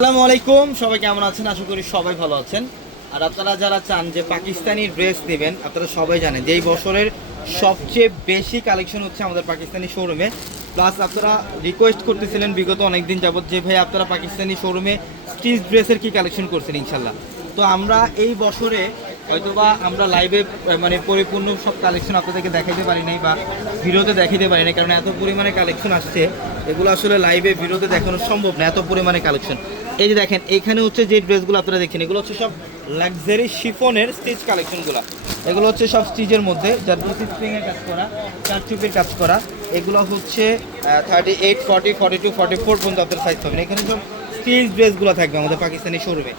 আসসালামু আলাইকুম, সবাই কেমন আছেন? আশা করি সবাই ভালো আছেন। আর আপনারা যারা চান যে পাকিস্তানি ড্রেস নেবেন, আপনারা সবাই জানেন যে এই বছরের সবচেয়ে বেশি কালেকশন হচ্ছে আমাদের পাকিস্তানি শোরুমে। প্লাস আপনারা রিকোয়েস্ট করতেছিলেন বিগত অনেক দিন যাবত যে, ভাই, আপনারা পাকিস্তানি শোরুমে স্টিচ ড্রেসের কি কালেকশন করছেন ইনশাল্লাহ? তো আমরা এই বছরে হয়তোবা আমরা লাইভে মানে পরিপূর্ণ সব কালেকশন আপনাদেরকে দেখাইতে পারি নাই বা ভিডিওতে দেখাইতে পারি নাই, কারণ এত পরিমাণে কালেকশন আসছে। এগুলো আসলে লাইভে ভিডিওতে দেখানো সম্ভব না, এত পরিমাণে কালেকশন। এই যে দেখেন, এখানে হচ্ছে যে ড্রেসগুলো আপনারা দেখছেন, এগুলো হচ্ছে সব লাক্সারি শিফনের স্টিচ কালেকশনগুলো এগুলো হচ্ছে সব স্টিচের মধ্যে, যার দুটি স্প্রিংয়ের কাজ করা, চার চুপের কাজ করা, এগুলো হচ্ছে thirty eight forty forty two forty four পর্যন্ত আপনার সাইজ পাবেন। এখানে সব স্টিচ ড্রেসগুলো থাকবে আমাদের পাকিস্তানি শোরুমে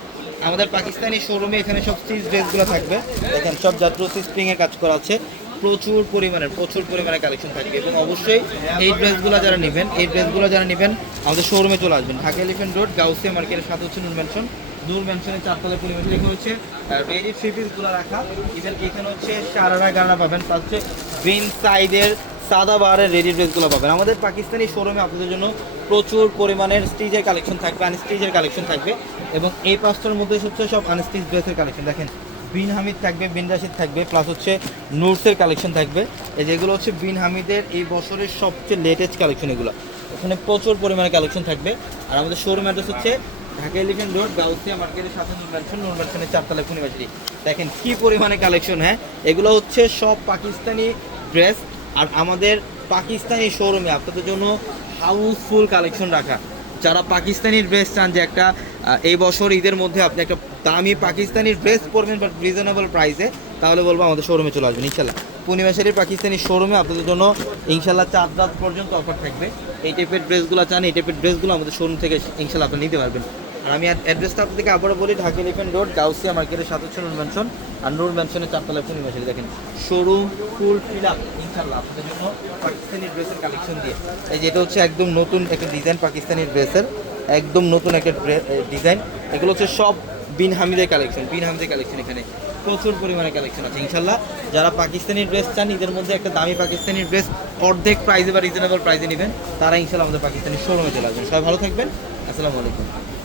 আমাদের পাকিস্তানি শোরুমে এখানে সব স্টিচ ড্রেসগুলো থাকবে। দেখেন, সব জাতীয় স্প্রিংয়ের কাজ করা আছে। প্রচুর পরিমাণে প্রচুর পরিমাণে কালেকশন থাকবে এবং অবশ্যই এই ড্রেসগুলো যারা নেবেন, এই ড্রেসগুলো যারা নেবেন, আমাদের শোরুমে চলে আসবেন। ঢাকা এলিফেন্ট রোড গাউসিয়া মার্কেটের সাথে হচ্ছে নুন ম্যানশন নূর ম্যানশনের চারতলা পরিমাণ এখানে হচ্ছে রেডি থ্রি পিসগুলো রাখা। ইভেন এখানে হচ্ছে সারারা গানা পাবেন তার হচ্ছে বিন সাইডের সাদা বাহারের রেডি ড্রেসগুলো পাবেন। আমাদের পাকিস্তানি শোরুমে আপনাদের জন্য প্রচুর পরিমাণের স্টিজের কালেকশন থাকবে আনস্টিজের কালেকশন থাকবে। এবং এই পাঁচটার মধ্যে হচ্ছে সব আনস্টিচ ড্রেসের কালেকশন দেখেন। বিন হামিদ থাকবে, বিন রাশিদ থাকবে প্লাস হচ্ছে নোটসের কালেকশন থাকবে। এই যেগুলো হচ্ছে বিন হামিদের এই বছরের সবচেয়ে লেটেস্ট কালেকশন এগুলো। এখানে প্রচুর পরিমাণে কালেকশন থাকবে। আর আমাদের শোরুম অ্যাড্রেস হচ্ছে ঢাকা এলিফেন্ট রোড গাউসিয়া মার্কেটের সাথে নুন ম্যানশন নুন ম্যানশনের চারতলা পূর্ণিমাশারি দেখেন কি পরিমাণে কালেকশন হ্যাঁ? এগুলো হচ্ছে সব পাকিস্তানি ড্রেস আর আমাদের পাকিস্তানি শোরুমে আপনাদের জন্য হাউসফুল কালেকশন রাখা। যারা পাকিস্তানি ড্রেস চান যে একটা এই বছর ঈদের মধ্যে আপনি একটা দামি পাকিস্তানি ড্রেস পরবেন বাট রিজনেবল প্রাইসে তাহলে বলব আমাদের শোরুমে চলে আসবেন, ইনশাল্লাহ। পূর্ণিমাশারির পাকিস্তানি শোরুমে আপনাদের জন্য ইনশাল্লাহ চার রাত পর্যন্ত অফার থাকবে। এই টাইপের ড্রেসগুলো চান, এই টাইপের ড্রেসগুলো আমাদের শোরুম থেকে ইনশাল্লাহ আপনি নিতে পারবেন। আর আমি অ্যাড্রেসটা আপনাদেরকে আবারও বলি, ঢাকা এলিফেন্ট রোড গাউসিয়া মার্কেটের সাথে হচ্ছে নূর ম্যানশন আর নূর ম্যানশনের চারতলায় পূর্ণিমাশারি দেখেন শোরুম ফুল ফিল আপ ইনশাল্লাহ আপনাদের জন্য পাকিস্তানি ড্রেসের কালেকশন দিয়ে। এই যেটা হচ্ছে একদম নতুন একটা ডিজাইন পাকিস্তানি ড্রেসের একদম নতুন একটা ডিজাইন এগুলো হচ্ছে সব বিন হামিদের কালেকশন বিন হামিদের কালেকশন এখানে। প্রচুর পরিমাণে কালেকশন আছে ইনশাল্লাহ যারা পাকিস্তানি ড্রেস চান ঈদের মধ্যে একটা দামি পাকিস্তানি ড্রেস অর্ধেক প্রাইসে বা রিজনেবল প্রাইসে নেবেন, তারা ইনশাল্লাহ আমাদের পাকিস্তানি শোরুমে চলে আসবেন। সবাই ভালো থাকবেন। আসসালামু আলাইকুম।